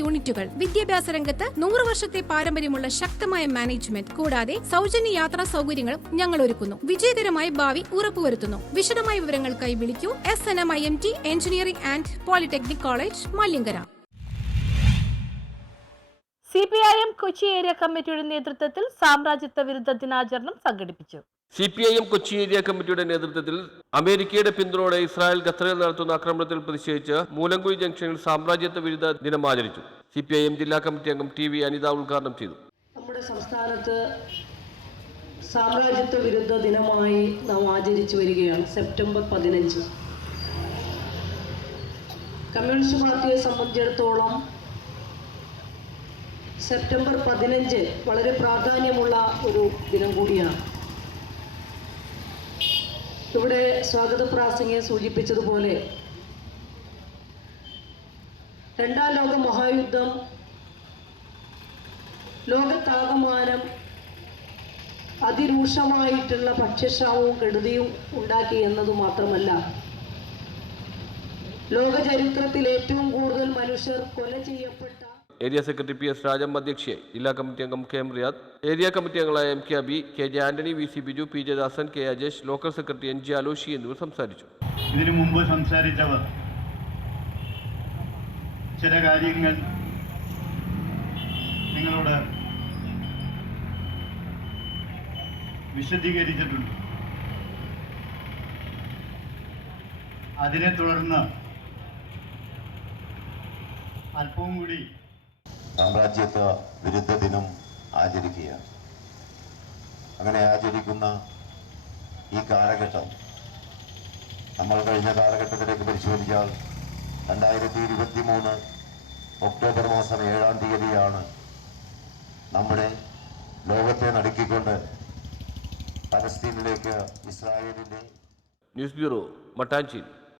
യൂണിറ്റുകൾ. വിദ്യാഭ്യാസ രംഗത്ത് നൂറ് വർഷത്തെ പാരമ്പര്യമുള്ള ശക്തമായ മാനേജ്മെന്റ്. കൂടാതെ സൗജന്യ യാത്രാ സൗകര്യങ്ങളും ഞങ്ങൾ ഒരുക്കുന്നു വിജയകരമായ ഭാവി ഉറപ്പുവരുത്തുന്നു. വിശദമായ വിവരങ്ങൾക്കായി വിളിക്കൂ. S N M I M T engineering and polytechnic college Malankara. C P I M Kochi area committee നേതൃത്വത്തിൽ സാമ്രാജ്യത്വ വിരുദ്ധ ദിനാചരണം സംഘടിപ്പിച്ചു. C P I M Kochi area committee നേതൃത്വത്തിൽ അമേരിക്കയുടെ പിന്തുണയോടെ ഇസ്രായേൽ ഖത്തറിൽ നടത്തുന്ന ആക്രമണത്തിൽ പ്രതിഷേധിച്ച് മൂലങ്കുഴി ജംഗ്ഷനിൽ സാമ്രാജ്യത്വ വിരുദ്ധ ദിനം ആചരിച്ചു. സി പി ഐ എം ജില്ലാ കമ്മിറ്റി അംഗം ടി വി അനിത ഉദ്ഘാടനം ചെയ്തു. നമ്മുടെ സംസ്ഥാനത്ത് സാമ്രാജ്യത്വ വിരുദ്ധ ദിനമായി നാം ആചരിച്ചു വരികയാണ് സെപ്റ്റംബർ പതിനഞ്ച്. കമ്മ്യൂണിസ്റ്റ് പാർട്ടിയെ സംബന്ധിച്ചിടത്തോളം സെപ്റ്റംബർ പതിനഞ്ച് വളരെ പ്രാധാന്യമുള്ള ഒരു ദിനം കൂടിയാണ്. ഇവിടെ സ്വാഗത പ്രാസംഗിയെ സൂചിപ്പിച്ചതുപോലെ രണ്ടാം ലോക മഹായുദ്ധം ലോകത്താകമാനം അതിരൂക്ഷമായിട്ടുള്ള ഭക്ഷ്യക്ഷാമവും കെടുതിയും ഉണ്ടാക്കി എന്നത് മാത്രമല്ല. ലോക ചരിത്രത്തിൽ ഏറ്റവും കൂടുതൽ മനുഷ്യർ കൊല ചെയ്യപ്പെട്ട area secretary P S Rajam അധ്യക്ഷയായി ജില്ലാ കമ്മിറ്റി അംഗം K M Riyad area committee അംഗങ്ങളായ M K Abi K J Antony V C Biju P J Dasan K Ajesh local secretary N G Aloshy എന്നിവർ സംസാരിച്ചു. ഇതിനു മുമ്പ് സംസാരിച്ചവർ ചില കാര്യങ്ങൾ നിങ്ങളോട് വിശദീകരിച്ചിട്ടുണ്ട്. അതിനെ തുടർന്ന് അല്പവും കൂടി സാമ്രാജ്യത്വ വിരുദ്ധ ദിനം ആചരിക്കുകയാണ്. അങ്ങനെ ആചരിക്കുന്ന ഈ കാലഘട്ടം നമ്മൾ കഴിഞ്ഞ കാലഘട്ടത്തിലേക്ക് പരിശോധിച്ചാൽ രണ്ടായിരത്തി ഇരുപത്തി മൂന്ന് ഒക്ടോബർ മാസം ഏഴാം തീയതിയാണ് നമ്മുടെ ലോകത്തെ നടുക്കിക്കൊണ്ട് പലസ്തീനിലേക്ക് ഇസ്രായേലിന്റെ ന്യൂസ് ബ്യൂറോ മട്ടാഞ്ചേരി.